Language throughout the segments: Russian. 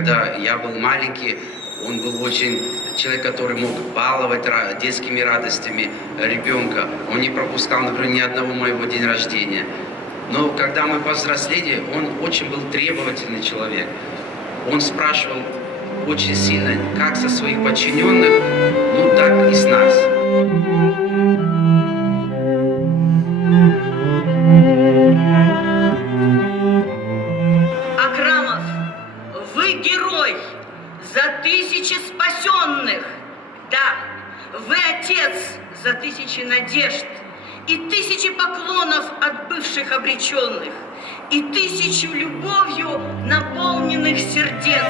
когда я был маленький, он был очень человек, который мог баловать детскими радостями ребенка. Он не пропускал, например, ни одного моего дня рождения. Но когда мы повзрослели, он очень был требовательный человек. Он спрашивал очень сильно, как со своих подчиненных, ну так и с нас. Акрамов, вы герой за тысячи спасенных. Да, вы отец за тысячи надежд и тысячи поклонов от бывших обреченных и тысячу любовью наполненных сердец.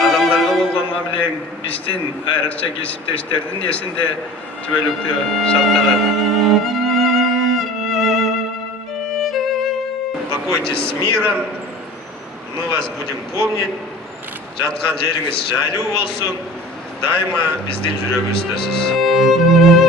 Адамдарга болгон мамилең биздин айрыкча кесиптештердин эсинде түбөлүктүү сакталат. Покойтесь с миром, мы вас будем помнить. Жаткан жериңиз жайлуу болсун. Дайыма биздин жүрөгүбүздөсүз.